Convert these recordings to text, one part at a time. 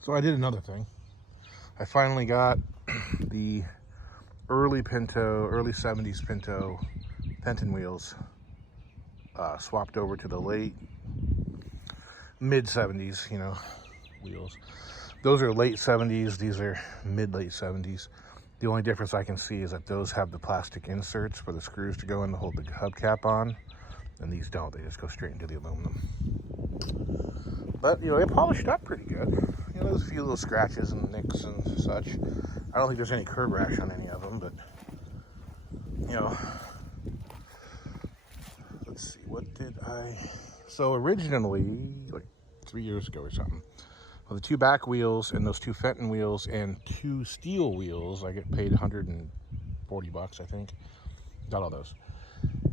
So I did another thing. I finally got the early 70s Pinto Penton wheels swapped over to the mid 70s, wheels. Those are late 70s, these are mid-late 70s. The only difference I can see is that those have the plastic inserts for the screws to go in to hold the hubcap on, and these don't. They just go straight into the aluminum. But, they polished up pretty good. There's a few little scratches and nicks and such. I don't think there's any curb rash on any of them, but, let's see, what did I... So originally, like 3 years ago or something, with the two back wheels and those two Fenton wheels and two steel wheels, I get paid $140, I think. Got all those.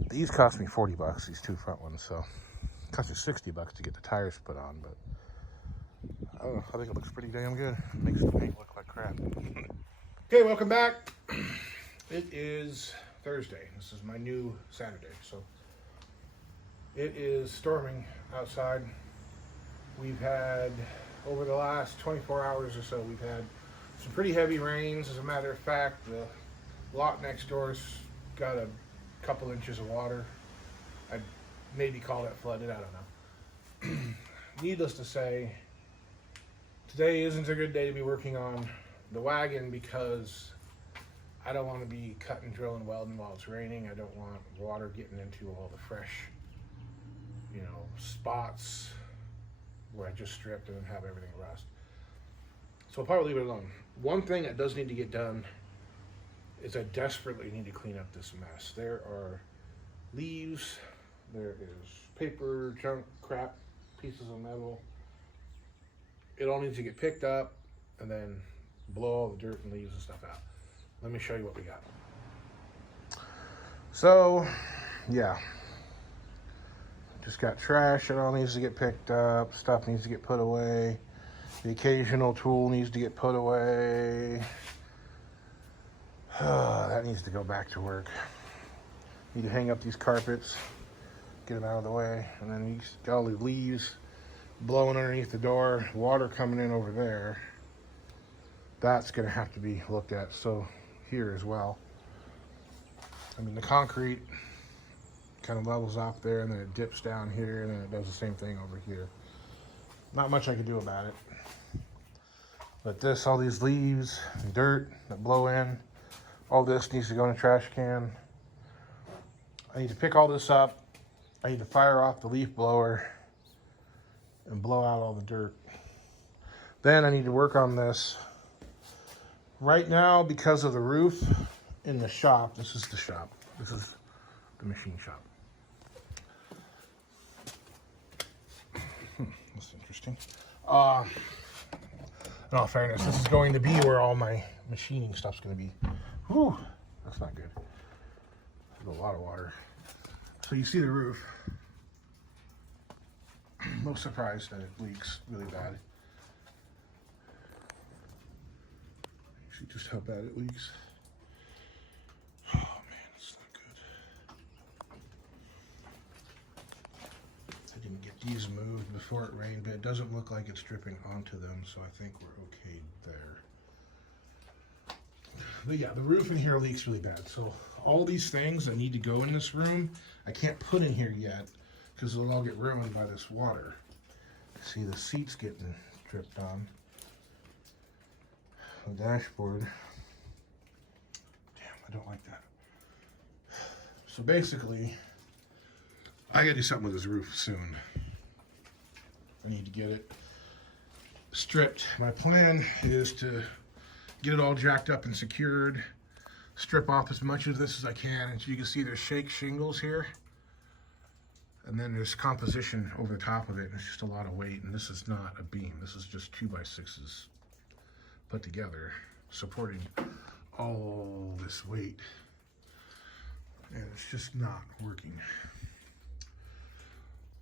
These cost me $40, these two front ones, so it cost me $60 to get the tires put on, but I don't know, I think it looks pretty damn good. It makes the paint look like crap. Okay, welcome back. It is Thursday. This is my new Saturday, so it is storming outside. We've had, over the last 24 hours or so, we've had some pretty heavy rains. As a matter of fact, the lot next door's got a couple inches of water. I'd maybe call that flooded, I don't know. Needless to say, today isn't a good day to be working on the wagon because I don't want to be cutting, drilling, welding while it's raining. I don't want water getting into all the fresh, spots where I just stripped and then have everything rust. So I'll probably leave it alone. One thing that does need to get done is I desperately need to clean up this mess. There are leaves, there is paper, junk, crap, pieces of metal. It all needs to get picked up and then blow all the dirt and leaves and stuff out. Let me show you what we got. So, yeah. Just got trash that all needs to get picked up. Stuff needs to get put away. The occasional tool needs to get put away. That needs to go back to work. Need to hang up these carpets, get them out of the way. And then you got all the leaves blowing underneath the door, water coming in over there. That's gonna have to be looked at. So here as well. The concrete kind of levels off there and then it dips down here and then it does the same thing over here. Not much I can do about it. But all these leaves and dirt that blow in, all this needs to go in a trash can. I need to pick all this up. I need to fire off the leaf blower and blow out all the dirt. Then I need to work on this. Right now, because of the roof in the shop, this is the shop. This is the machine shop. That's interesting. In all fairness, this is going to be where all my machining stuff's going to be. Whew, that's not good. There's a lot of water. So you see the roof. No surprise that it leaks really bad. You see just how bad it leaks. Oh man, it's not good. I didn't get these moved before it rained, but it doesn't look like it's dripping onto them, so I think we're okay there. But yeah, the roof in here leaks really bad. So all these things that need to go in this room, I can't put in here yet because it'll all get ruined by this water. See the seats getting dripped on. The dashboard. Damn, I don't like that. So basically, I gotta do something with this roof soon. I need to get it stripped. My plan is to get it all jacked up and secured, strip off as much of this as I can. And so you can see there's shake shingles here. And then there's composition over the top of it. It's just a lot of weight. And this is not a beam. This is just 2x6s put together, supporting all this weight. And it's just not working.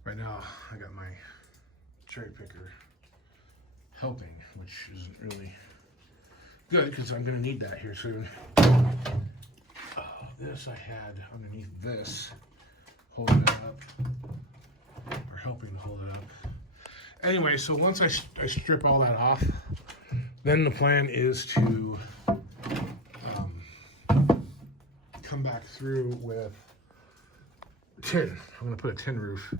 Right now, I got my cherry picker helping, which isn't really good because I'm going to need that here soon. This I had underneath this, holding it up, or helping to hold it up. Anyway, so once I strip all that off, then the plan is to come back through with tin. I'm going to put a tin roof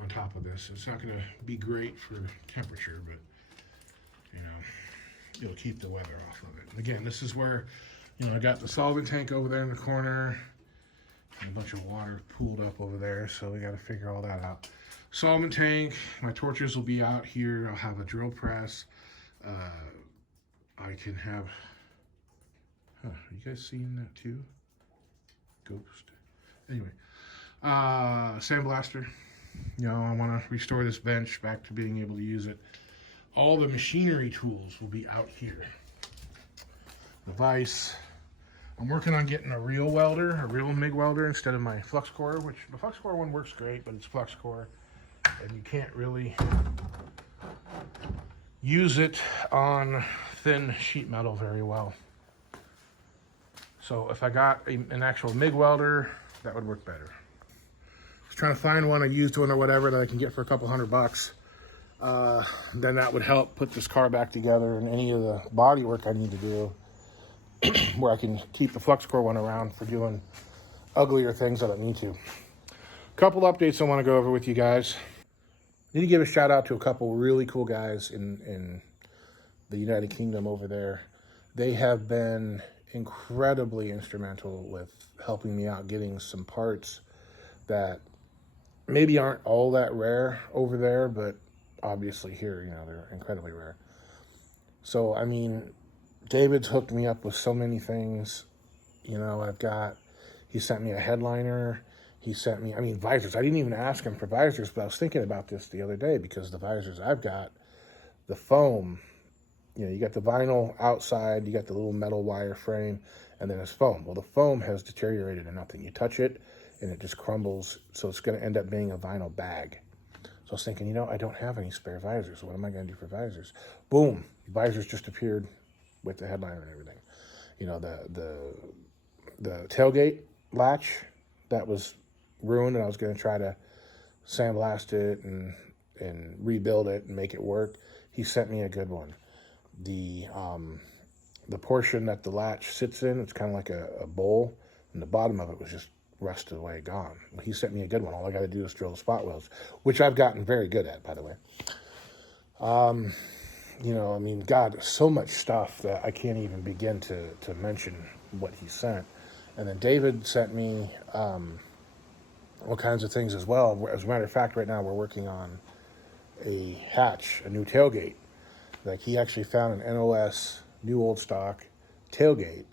on top of this. It's not going to be great for temperature, but you know, it'll keep the weather off of it. And again, this is where, you know, I got the solvent tank over there in the corner and a bunch of water pooled up over there, so we got to figure all that out. Solvent tank, my torches will be out here. I'll have a drill press. I can have, are you guys seeing that too? Ghost. Anyway, sandblaster. You know, I want to restore this bench back to being able to use it. All the machinery tools will be out here. The vise. I'm working on getting a real welder, a real MIG welder instead of my flux core, which the flux core one works great, but it's flux core, and you can't really use it on thin sheet metal very well. So if I got an actual MIG welder, that would work better. I was trying to find one, a used one or whatever that I can get for a couple $100. Then that would help put this car back together, and any of the body work I need to do where I can keep the flux core one around for doing uglier things that I need to. Couple updates I want to go over with you guys. Need to give a shout out to a couple really cool guys in the United Kingdom over there. They have been incredibly instrumental with helping me out getting some parts that maybe aren't all that rare over there, but obviously here, you know, they're incredibly rare. So, I mean, David's hooked me up with so many things. You know, he sent me a headliner. He sent me, visors. I didn't even ask him for visors, but I was thinking about this the other day because the visors I've got, the foam, you know, you got the vinyl outside, you got the little metal wire frame, and then it's foam. Well, the foam has deteriorated to nothing. You touch it, and it just crumbles, so it's going to end up being a vinyl bag. So I was thinking, you know, I don't have any spare visors. So what am I going to do for visors? Boom, visors just appeared with the headliner and everything. You know, the tailgate latch, that was ruined, and I was going to try to sandblast it and rebuild it and make it work. He sent me a good one. The portion that the latch sits in, it's kind of like a bowl, and the bottom of it was just rusted away, gone. He sent me a good one. All I got to do is drill the spot welds, which I've gotten very good at, by the way. You know, I mean, God, so much stuff that I can't even begin to mention what he sent. And then David sent me all kinds of things as well. As a matter of fact, right now we're working on a hatch, a new tailgate. Like, he actually found an NOS, new old stock tailgate.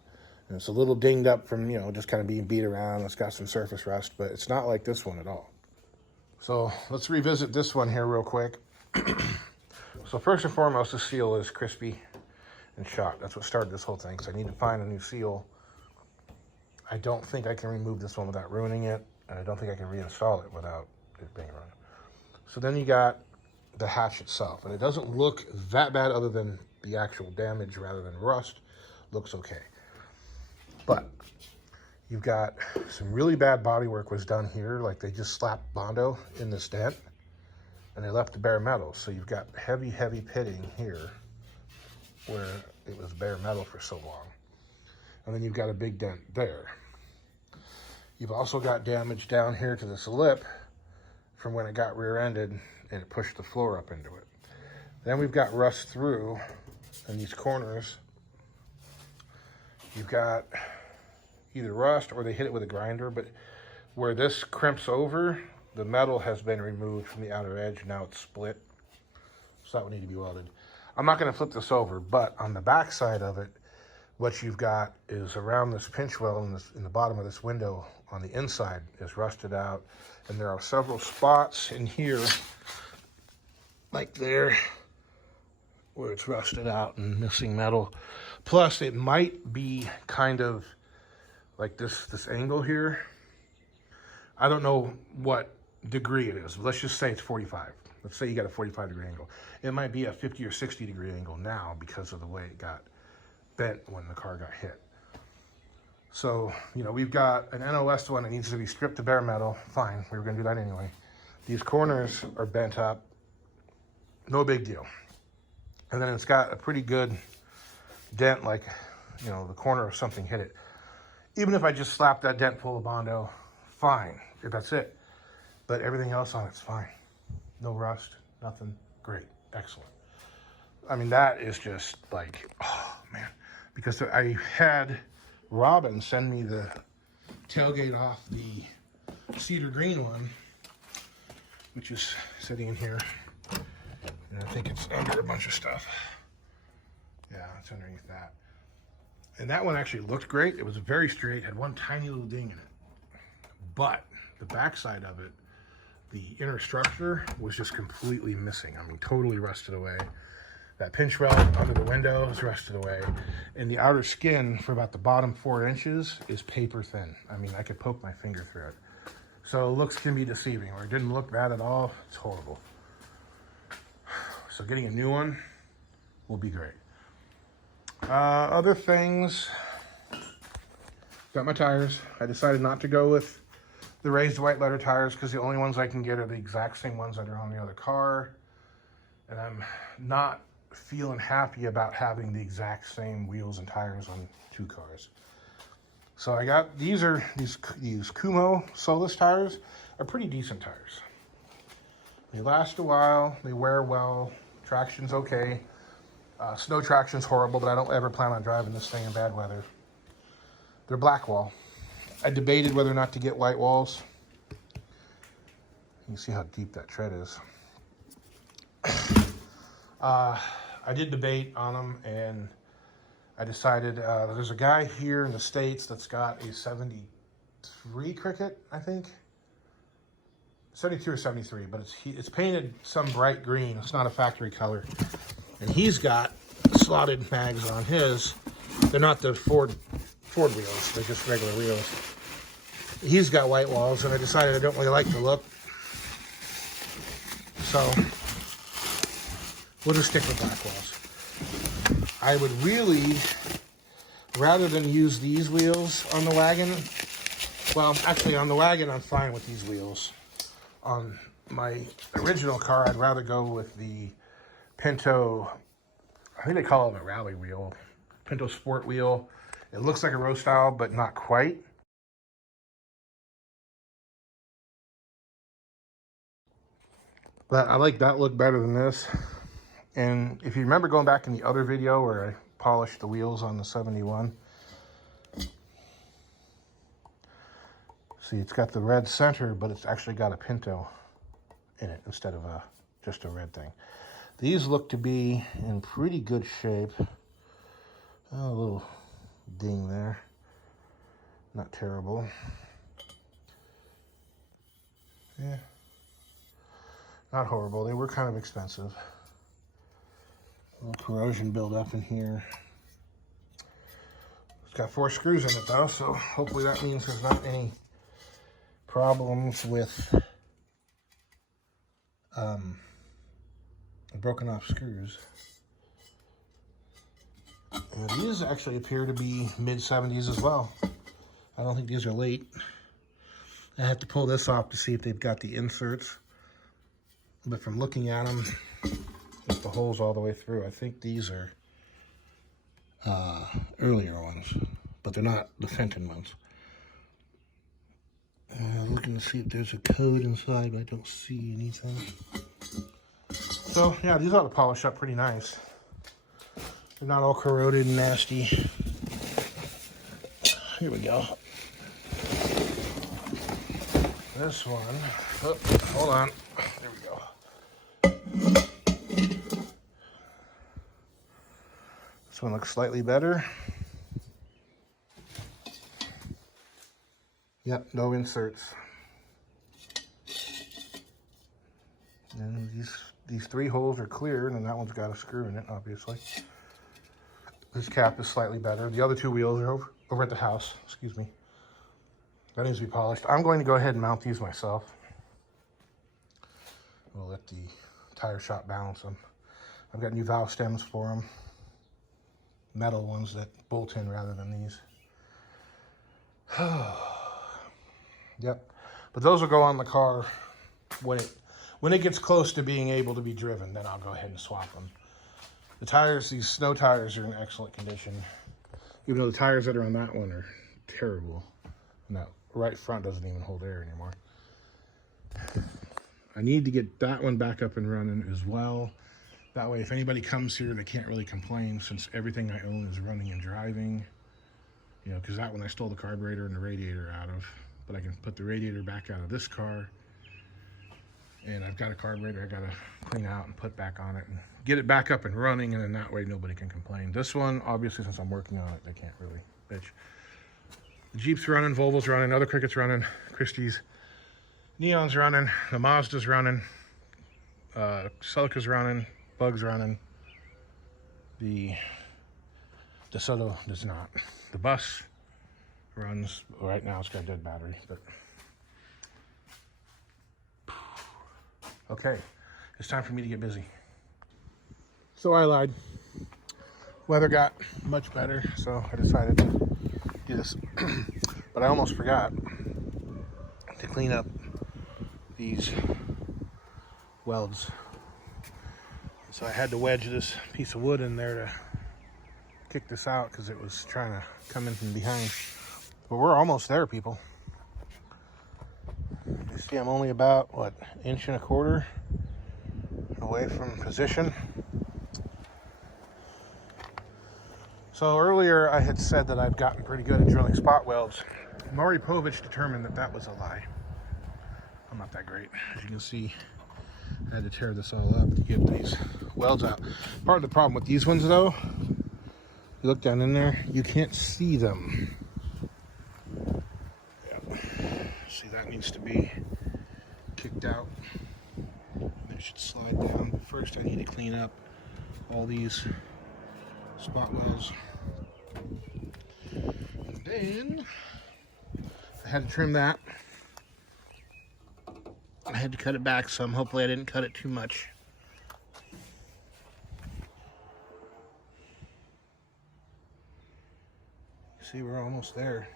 And it's a little dinged up from, you know, just kind of being beat around. It's got some surface rust, but it's not like this one at all. So let's revisit this one here real quick. So first and foremost, the seal is crispy and shot. That's what started this whole thing, because I need to find a new seal. I don't think I can remove this one without ruining it, and I don't think I can reinstall it without it being ruined. So then you got the hatch itself, and it doesn't look that bad other than the actual damage rather than rust. Looks okay. But you've got some really bad bodywork was done here, like they just slapped Bondo in this dent, and they left the bare metal. So you've got heavy pitting here where it was bare metal for so long. And then you've got a big dent there. You've also got damage down here to this lip from when it got rear-ended and it pushed the floor up into it. Then we've got rust through in these corners. You've got either rust or they hit it with a grinder, but where this crimps over, the metal has been removed from the outer edge. Now it's split, so that would need to be welded. I'm not going to flip this over, but on the back side of it, what you've got is around this pinch weld in the bottom of this window on the inside is rusted out, and there are several spots in here, like there, where it's rusted out and missing metal. Plus, it might be kind of like this angle here. I don't know what degree it is, but let's just say it's 45. Let's say you got a 45-degree angle. It might be a 50 or 60-degree angle now because of the way it got bent when the car got hit. So, you know, we've got an NOS one that needs to be stripped to bare metal. Fine, we were going to do that anyway. These corners are bent up. No big deal. And then it's got a pretty good dent, like, you know, the corner of something hit it. Even if I just slap that dent full of Bondo, fine. That's it. But everything else on it's fine. No rust, nothing. Great, excellent. I mean, that is just like, oh man. Because I had Robin send me the tailgate off the cedar green one, which is sitting in here. And I think it's under a bunch of stuff. Yeah, it's underneath that. And that one actually looked great. It was very straight, had one tiny little ding in it. But the backside of it, the inner structure was just completely missing. I mean, totally rusted away. That pinch weld under the window is rusted away. And the outer skin for about the bottom 4 inches is paper thin. I mean, I could poke my finger through it. So looks can be deceiving, or it didn't look bad at all. It's horrible. So getting a new one will be great. Other things, got my tires. I decided not to go with the raised white letter tires because the only ones I can get are the exact same ones that are on the other car. And I'm not feeling happy about having the exact same wheels and tires on 2 cars. So I got, these Kumo Solus tires are pretty decent tires. They last a while, they wear well, traction's okay. Snow traction's horrible, but I don't ever plan on driving this thing in bad weather. They're black wall. I debated whether or not to get white walls. You can see how deep that tread is. I did debate on them, and I decided there's a guy here in the States that's got a 73 Cricket, I think. 72 or 73, but it's painted some bright green. It's not a factory color. And he's got slotted mags on his. They're not the Ford wheels. They're just regular wheels. He's got white walls, and I decided I don't really like the look. So we'll just stick with black walls. I would really, rather than use these wheels on the wagon, well, actually on the wagon I'm fine with these wheels. On my original car, I'd rather go with the Pinto, I think they call it a rally wheel, Pinto Sport wheel. It looks like a road style, but not quite. But I like that look better than this. And if you remember going back in the other video where I polished the wheels on the 71, see, it's got the red center, but it's actually got a Pinto in it instead of just a red thing. These look to be in pretty good shape. Oh, a little ding there. Not terrible. Yeah. Not horrible. They were kind of expensive. A little corrosion buildup in here. It's got 4 screws in it though, so hopefully that means there's not any problems with broken off screws. And these actually appear to be mid-70s as well. I don't think these are late. I have to pull this off to see if they've got the inserts. But from looking at them, with the holes all the way through, I think these are earlier ones, but they're not the Fenton ones. Looking to see if there's a code inside, but I don't see anything. So yeah, these ought to polish up pretty nice. They're not all corroded and nasty. Here we go. This one, oh, hold on. There we go. This one looks slightly better. Yep, no inserts. And these 3 holes are clear, and then that one's got a screw in it, obviously. This cap is slightly better. The other 2 wheels are over at the house, excuse me. That needs to be polished. I'm going to go ahead and mount these myself. We'll let the tire shop balance them. I've got new valve stems for them. Metal ones that bolt in rather than these. Yep. But those will go on the car when When it gets close to being able to be driven, then I'll go ahead and swap them. The tires, these snow tires, are in excellent condition. Even though the tires that are on that one are terrible. And that right front doesn't even hold air anymore. I need to get that one back up and running as well. That way, if anybody comes here, they can't really complain since everything I own is running and driving. You know, because that one I stole the carburetor and the radiator out of. But I can put the radiator back out of this car. And I've got a carburetor I gotta clean out and put back on it and get it back up and running, and then that way nobody can complain. This one, obviously, since I'm working on it, they can't really bitch. The Jeep's running, Volvo's running, other Cricket's running, Christie's, Neon's running, the Mazda's running, Celica's running, Bug's running. The DeSoto does not. The bus runs, right now it's got a dead battery, but okay, it's time for me to get busy. So I lied. Weather got much better, so I decided to do this. But I almost forgot to clean up these welds. So I had to wedge this piece of wood in there to kick this out because it was trying to come in from behind. But we're almost there, people. You see, I'm only about, what, 1.25 inches away from position. So earlier I had said that I've gotten pretty good at drilling spot welds. Maury Povich determined that that was a lie. I'm not that great. As you can see, I had to tear this all up to get these welds out. Part of the problem with these ones, though, you look down in there, you can't see them. Yeah. See, that needs to be kicked out. They should slide down. But first, I need to clean up all these spot welds. And then I had to trim that. I had to cut it back some. Hopefully I didn't cut it too much. See, we're almost there.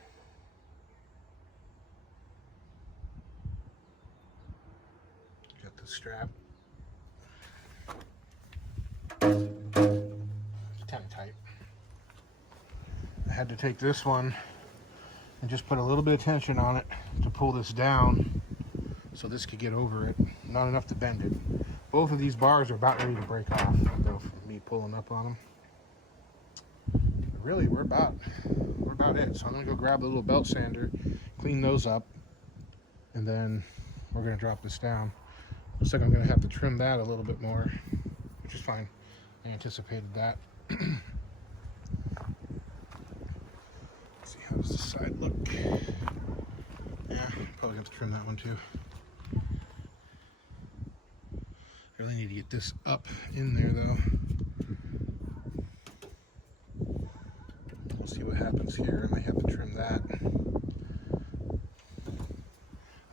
Got the strap. It's kind of tight. I had to take this one and just put a little bit of tension on it to pull this down so this could get over it. Not enough to bend it. Both of these bars are about ready to break off, though, from me pulling up on them. But really, we're about it. So I'm gonna go grab a little belt sander, clean those up, and then we're gonna drop this down. Looks like I'm gonna have to trim that a little bit more, which is fine. I anticipated that. Let's see, how does this side look? Yeah, probably have to trim that one too. I really need to get this up in there though. We'll see what happens here. I might have to trim that.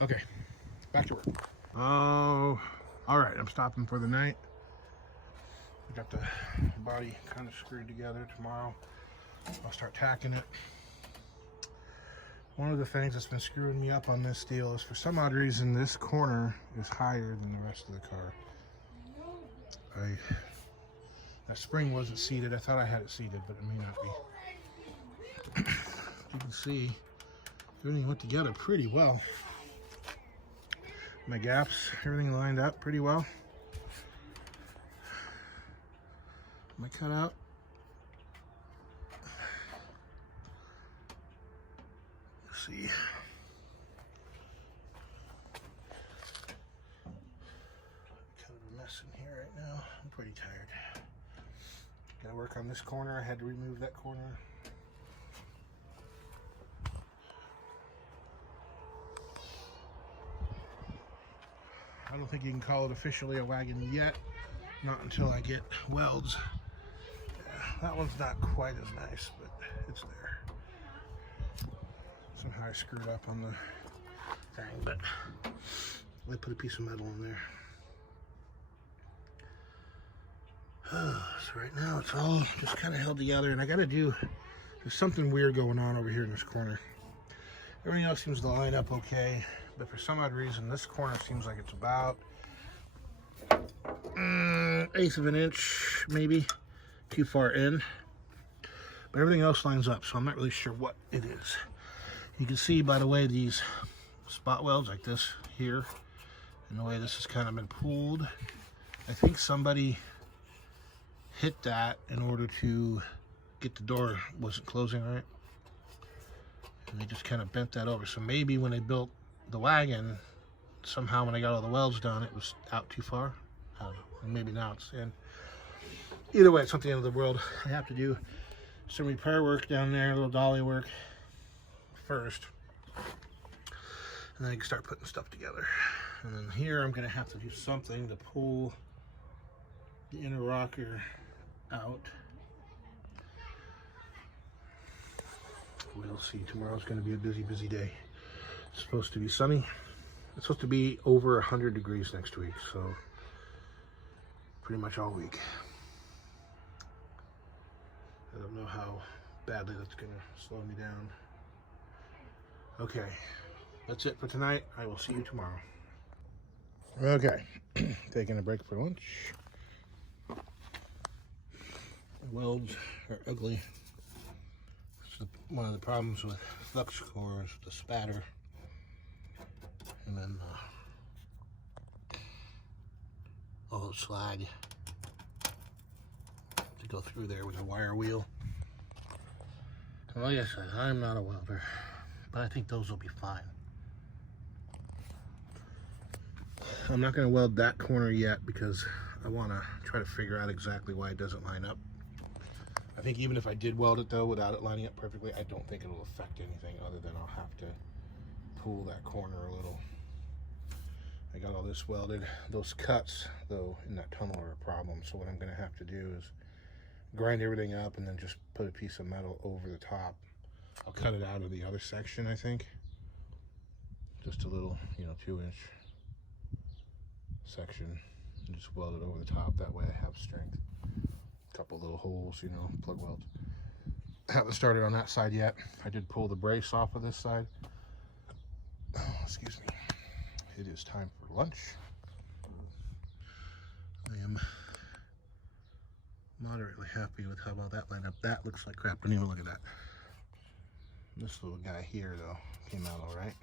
Okay, back to work. Oh, all right, I'm stopping for the night. I got the body kind of screwed together. Tomorrow I'll start tacking it. One of the things that's been screwing me up on this deal is, for some odd reason, this corner is higher than the rest of the car. That spring wasn't seated. I thought I had it seated, but it may not be. You can see everything went together pretty well. My gaps, everything lined up pretty well. My cutout. Let's see. Kind of a mess in here right now. I'm pretty tired. Gotta work on this corner. I had to remove that corner. I don't think you can call it officially a wagon yet. Not until I get welds. Yeah, that one's not quite as nice, but it's there. Somehow I screwed up on the thing, but I put a piece of metal in there. So right now it's all just kind of held together, and I gotta do, there's something weird going on over here in this corner. Everything else seems to line up okay, but for some odd reason this corner seems like it's about 1/8 of an inch, maybe, too far in. But everything else lines up, so I'm not really sure what it is. You can see, by the way, these spot welds like this here, and the way this has kind of been pulled. I think somebody hit that in order to get the door wasn't closing right. And they just kind of bent that over. So maybe when they built the wagon, somehow when I got all the welds done, it was out too far. I don't know. And maybe now it's in. Either way, it's not the end of the world. I have to do some repair work down there, a little dolly work first. And then I can start putting stuff together. And then here I'm going to have to do something to pull the inner rocker out. We'll see. Tomorrow's going to be a busy, busy day. It's supposed to be sunny. It's supposed to be over 100 degrees next week, so pretty much all week. I don't know how badly that's going to slow me down. Okay, that's it for tonight. I will see you tomorrow. Okay, taking a break for lunch. The welds are ugly. It's one of the problems with flux core is the spatter. And then all the slag to go through there with a wire wheel. And like I said, I'm not a welder, but I think those will be fine. I'm not going to weld that corner yet because I want to try to figure out exactly why it doesn't line up. I think even if I did weld it though without it lining up perfectly, I don't think it'll affect anything other than I'll have to pull that corner a little. I got all this welded. Those cuts though in that tunnel are a problem, so what I'm going to have to do is grind everything up and then just put a piece of metal over the top. I'll cut it out of the other section, I think. Just a little, 2-inch section and just weld it over the top. That way I have strength. A couple little holes, plug welds. I haven't started on that side yet. I did pull the brace off of this side. Oh, excuse me. It is time for lunch. I am moderately happy with how well that lined up. That looks like crap. Don't even look at that. This little guy here, though, came out all right.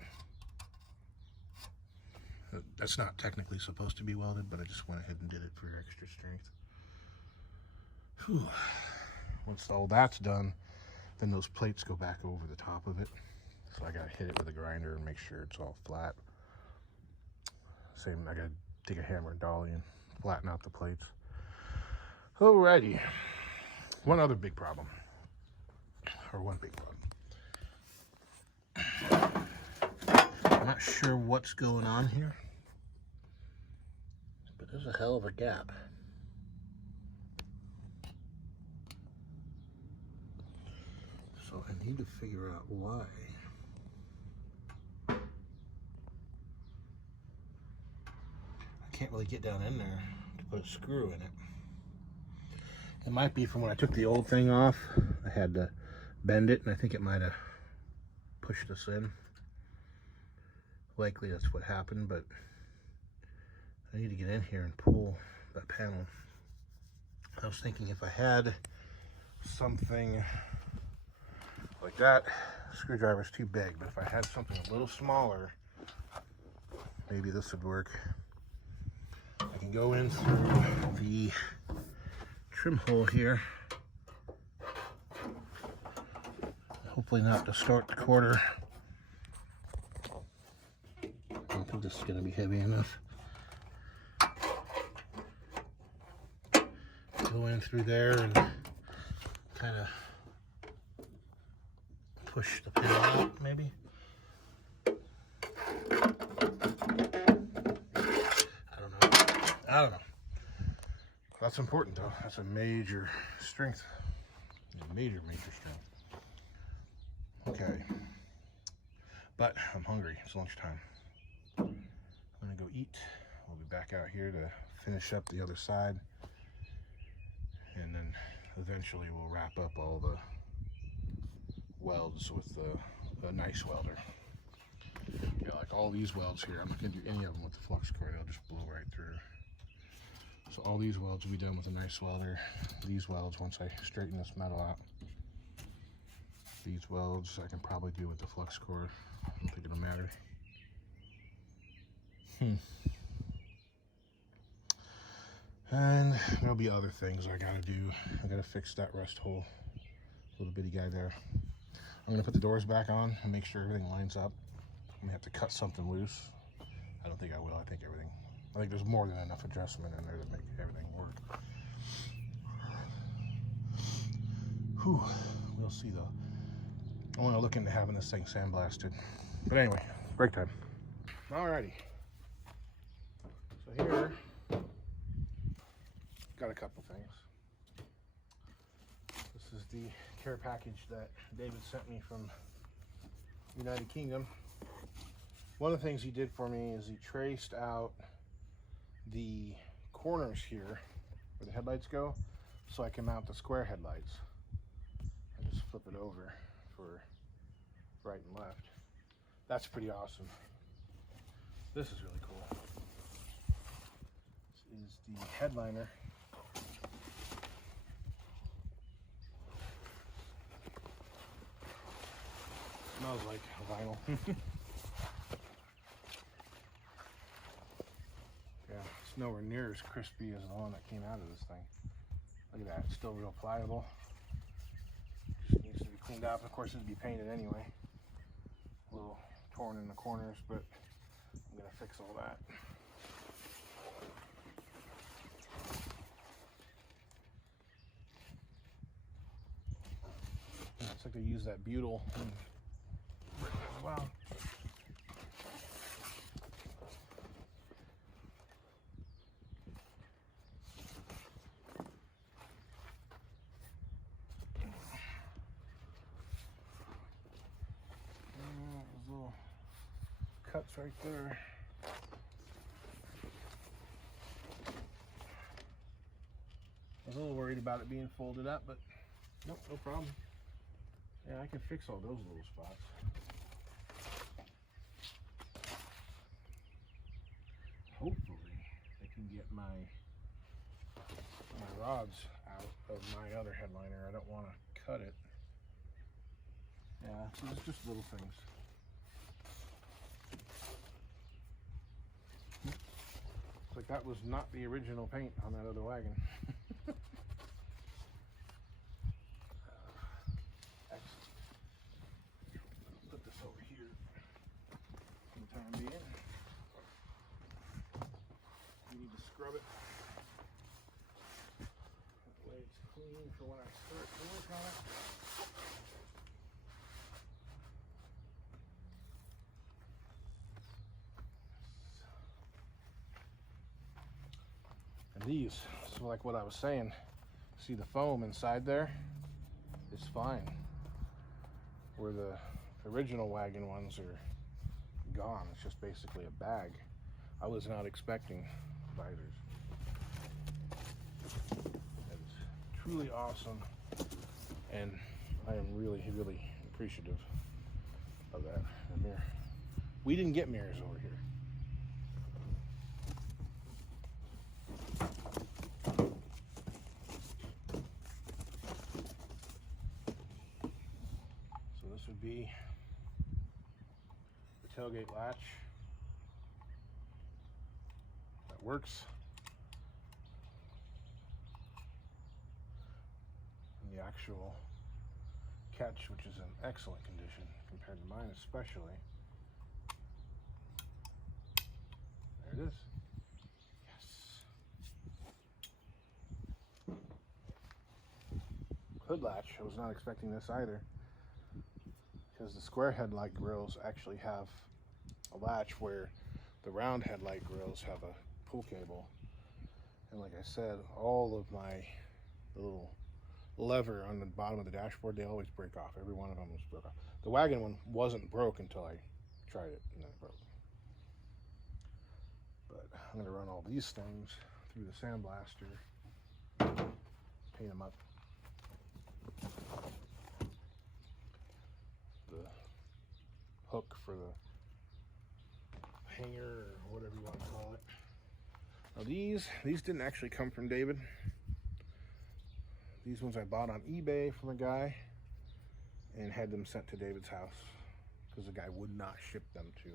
That's not technically supposed to be welded, but I just went ahead and did it for extra strength. Whew. Once all that's done, then those plates go back over the top of it. So I gotta hit it with a grinder and make sure it's all flat. Same, I gotta take a hammer and dolly and flatten out the plates. Alrighty. One other big problem. Or one big problem. I'm not sure what's going on here, but there's a hell of a gap. So I need to figure out why. I can't really get down in there to put a screw in it. It might be from when I took the old thing off. I had to bend it, and I think it might have pushed this in. Likely that's what happened, but I need to get in here and pull that panel. I was thinking if I had something like that, screwdriver's too big, but if I had something a little smaller, maybe this would work. I can go in through the trim hole here. Hopefully not distort the quarter. I don't think this is going to be heavy enough. Go in through there and kind of push the pin out, maybe. I don't know. That's important though. That's a major strength. Major strength. Okay. But I'm hungry. It's lunchtime. I'm gonna go eat. We'll be back out here to finish up the other side. And then eventually we'll wrap up all the welds with a nice welder. Yeah, like all these welds here, I'm not gonna do any of them with the flux core. They'll just blow right through. So all these welds will be done with a nice welder. These welds, once I straighten this metal out, these welds I can probably do with the flux core. I don't think it'll matter. And there'll be other things I gotta do. I gotta fix that rust hole, little bitty guy there. I'm gonna put the doors back on and make sure everything lines up. I'm gonna have to cut something loose. I don't think I will. I think there's more than enough adjustment in there to make everything work. Whew, we'll see though. I want to look into having this thing sandblasted. But anyway, break time. Alrighty. So here, got a couple things. This is the care package that David sent me from United Kingdom. One of the things he did for me is he traced out the corners here where the headlights go, so I can mount the square headlights and just flip it over for right and left. That's pretty awesome. This is really cool. This is the headliner. Smells like vinyl. Yeah, it's nowhere near as crispy as the one that came out of this thing. Look at that, it's still real pliable. Just needs to be cleaned up. Of course, it'd be painted anyway. A little torn in the corners, but I'm gonna fix all that. Looks like they use that butyl as well. Those little cuts right there. I was a little worried about it being folded up, but nope, no problem. Yeah, I can fix all those little spots. Hopefully, I can get my rods out of my other headliner. I don't want to cut it. Yeah, so it's just little things. Looks like that was not the original paint on that other wagon. Excellent. Put this over here for the time being. We need to scrub it. That way it's clean for when I start to work on it. And these, so like what I was saying, see the foam inside there? It's fine. Where the original wagon ones are gone. It's just basically a bag. I was not expecting visors. It's truly awesome, and I am really, really appreciative of that. The mirror. We didn't get mirrors over here. So this would be the tailgate latch. That works. And the actual catch, which is in excellent condition compared to mine especially. There it is. Yes. Hood latch. I was not expecting this either, because the square headlight grills actually have a latch where the round headlight grills have a pull cable. And like I said, all of the little lever on the bottom of the dashboard, they always break off. Every one of them was broke off. The wagon one wasn't broke until I tried it, and then it broke. But I'm going to run all these things through the sandblaster, paint them up. The hook for the hanger, or whatever you want to call it. Now these didn't actually come from David. These ones I bought on eBay from a guy and had them sent to David's house because the guy would not ship them to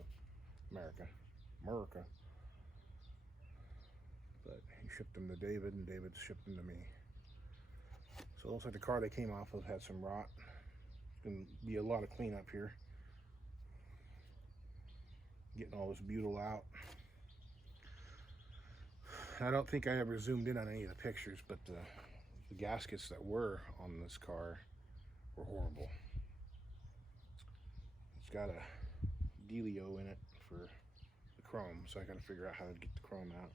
America. But he shipped them to David, and David shipped them to me. So it looks like the car they came off of had some rot. It's going to be a lot of cleanup here. Getting all this butyl out. I don't think I ever zoomed in on any of the pictures, but the gaskets that were on this car were horrible. It's got a dealio in it for the chrome, so I got to figure out how to get the chrome out.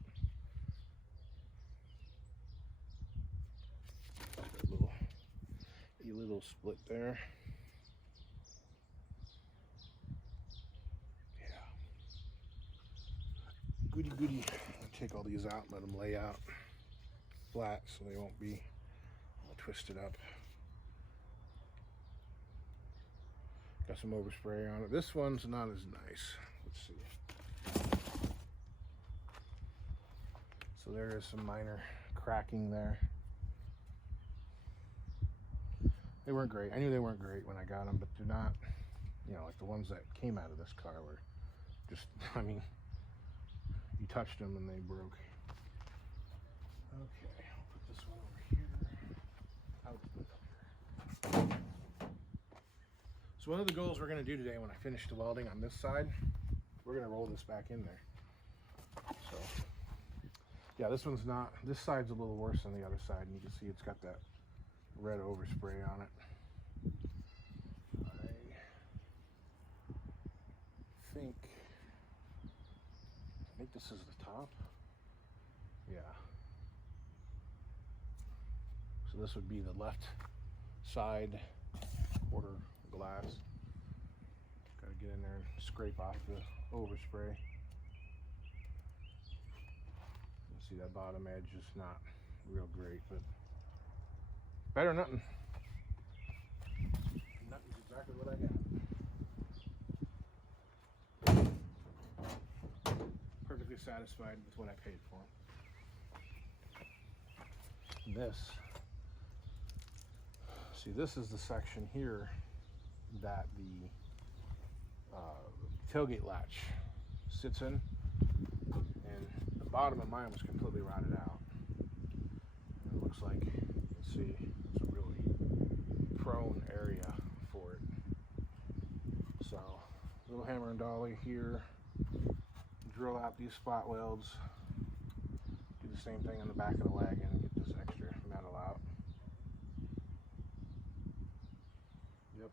A little split there. Yeah. Goody. Take all these out, let them lay out flat so they won't be all twisted up. Got some overspray on it. This one's not as nice. Let's see. So there is some minor cracking there. They weren't great. I knew they weren't great when I got them, but they're not, you know, like the ones that came out of this car were just, I mean, you touched them and they broke. Okay, I'll put this one over here. I'll put it up here. So one of the goals we're going to do today when I finish the welding on this side, we're going to roll this back in there. So, yeah, this side's a little worse than the other side, and you can see it's got that red overspray on it. I think this is the top. Yeah. So this would be the left side quarter glass. Got to get in there and scrape off the overspray. You see that bottom edge is not real great, but better than nothing. Nothing's exactly what I got. Perfectly satisfied with what I paid for. This is the section here that the tailgate latch sits in, and the bottom of mine was completely rotted out. And it looks like, you can see, it's a really prone area for it. So, little hammer and dolly here, drill out these spot welds, do the same thing on the back of the wagon and get this extra metal out. Yep.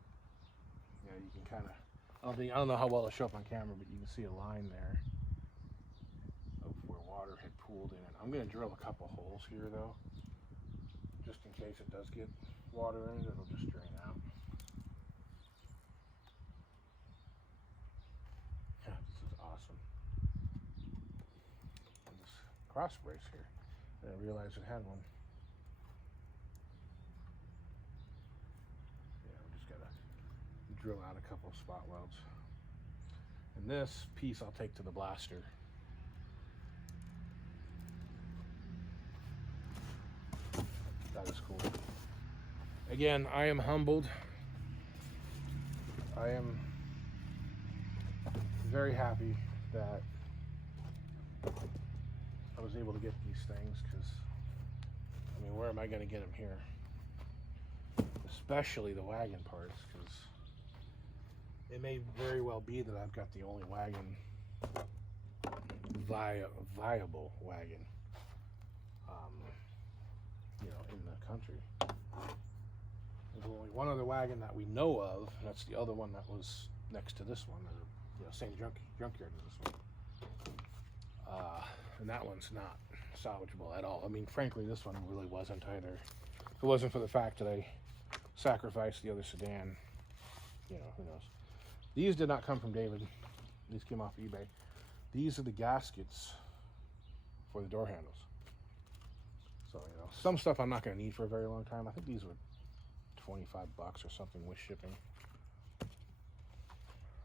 Yeah, you can kind of, I don't know how well it'll show up on camera, but you can see a line there of where water had pooled in it. I'm going to drill a couple holes here though, just in case it does get water in it, it'll just drain out. Yeah, this is awesome. And this cross brace here, I didn't realize it had one. Yeah, we just gotta drill out a couple of spot welds. And this piece I'll take to the blaster. That is cool. Again, I am humbled. I am very happy that I was able to get these things, because, I mean, where am I going to get them here? Especially the wagon parts, because it may very well be that I've got the only wagon, viable wagon, you know, in the country. There's only one other wagon that we know of, and that's the other one that was next to this one, or, you know, same junkyard as this one. And that one's not salvageable at all. I mean, frankly, this one really wasn't either. If it wasn't for the fact that I sacrificed the other sedan, you know, who knows. These did not come from David. These came off eBay. These are the gaskets for the door handles. So, you know, some stuff I'm not going to need for a very long time. I think these were $25 or something with shipping.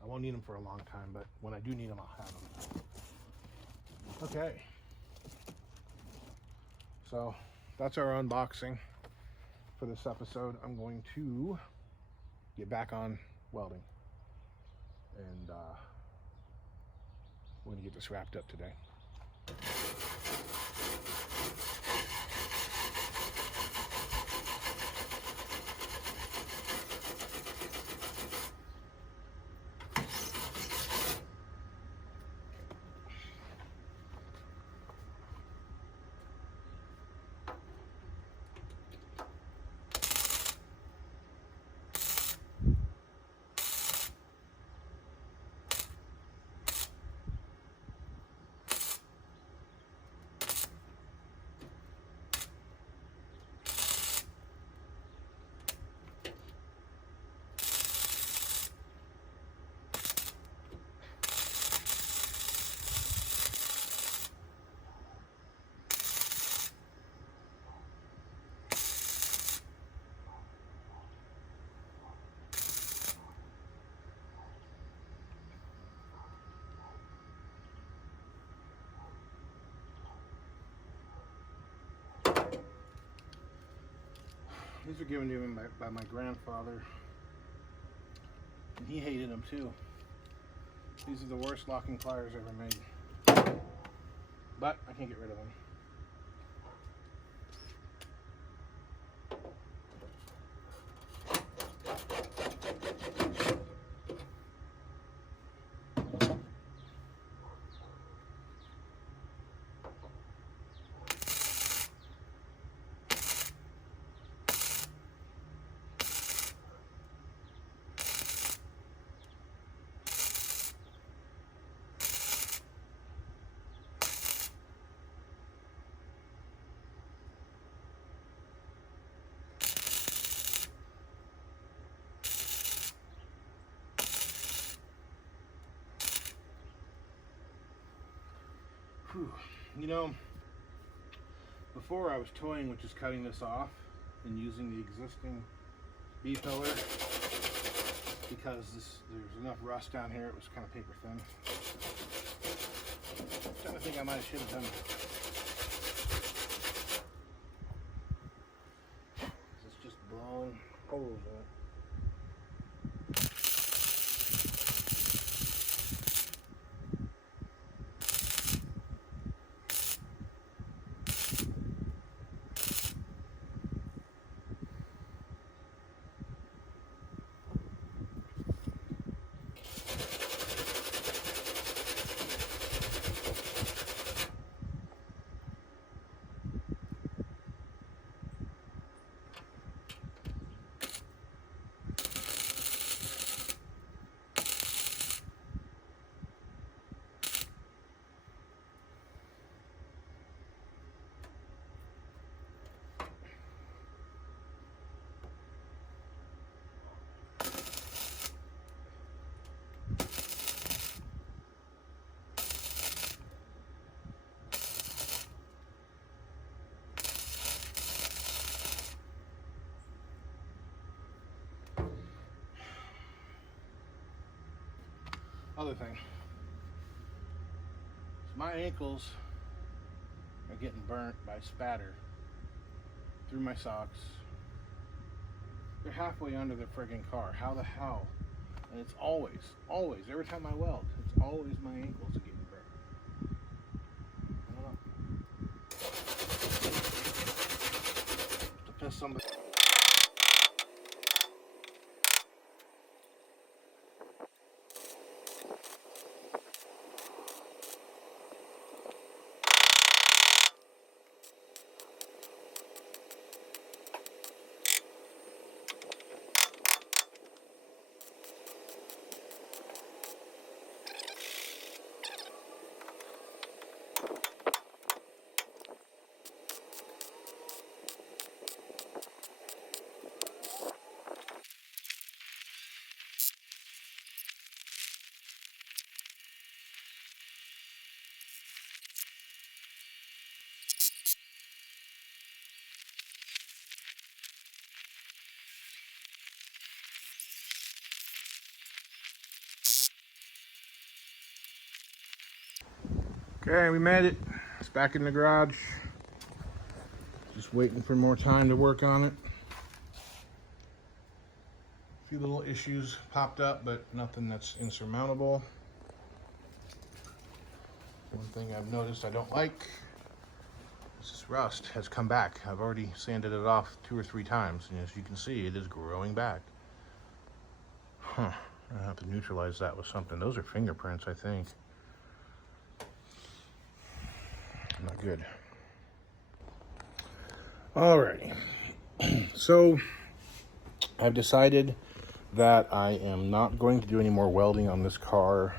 I won't need them for a long time, but when I do need them, I'll have them. Okay. So that's our unboxing for this episode. I'm going to get back on welding, and we're going to get this wrapped up today. These were given to me by my grandfather, and he hated them too. These are the worst locking pliers ever made, but I can't get rid of them. Whew. You know, before I was toying with just cutting this off and using the existing B-pillar because there's enough rust down here, it was kind of paper thin. I'm trying to think I might have should have done that. It's just blown holes in it. Other thing, so my ankles are getting burnt by spatter through my socks. They're halfway under the friggin' car. How the hell? And it's always, every time I weld, it's always my ankles are getting burnt. I don't know. To piss somebody. Okay, we made it. It's back in the garage. Just waiting for more time to work on it. A few little issues popped up, but nothing that's insurmountable. One thing I've noticed I don't like is this rust has come back. I've already sanded it off 2 or 3 times, and as you can see, it is growing back. I have to neutralize that with something. Those are fingerprints, I think. Not good. Alrighty. So I've decided that I am not going to do any more welding on this car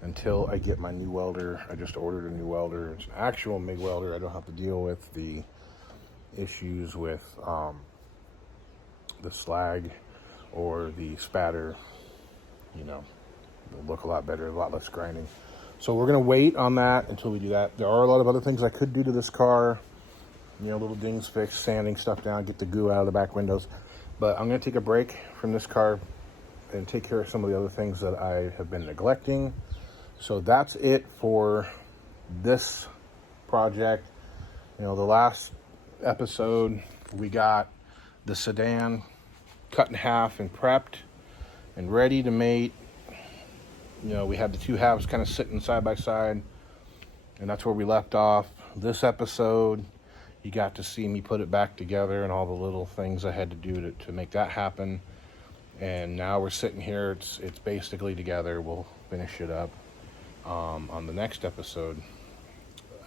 until I get my new welder. I just ordered a new welder. It's an actual MIG welder. I don't have to deal with the issues with the slag or the spatter. You know, it'll look a lot better, a lot less grinding. So we're going to wait on that until we do that. There are a lot of other things I could do to this car. You know, little dings fixed, sanding stuff down, get the goo out of the back windows. But I'm going to take a break from this car and take care of some of the other things that I have been neglecting. So that's it for this project. You know, the last episode, we got the sedan cut in half and prepped and ready to mate. You know, we had the 2 halves kind of sitting side by side, and that's where we left off. This episode, you got to see me put it back together and all the little things I had to do to make that happen. And now we're sitting here, it's basically together. We'll finish it up on the next episode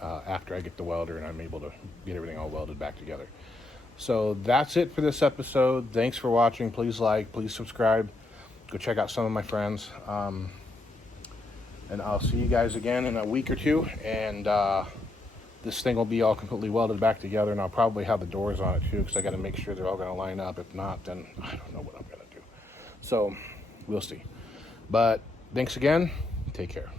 after I get the welder and I'm able to get everything all welded back together. So that's it for this episode. Thanks for watching. Please like, please subscribe. Go check out some of my friends. And I'll see you guys again in a week or 2. And this thing will be all completely welded back together. And I'll probably have the doors on it too, because I got to make sure they're all going to line up. If not, then I don't know what I'm going to do. So we'll see. But thanks again. Take care.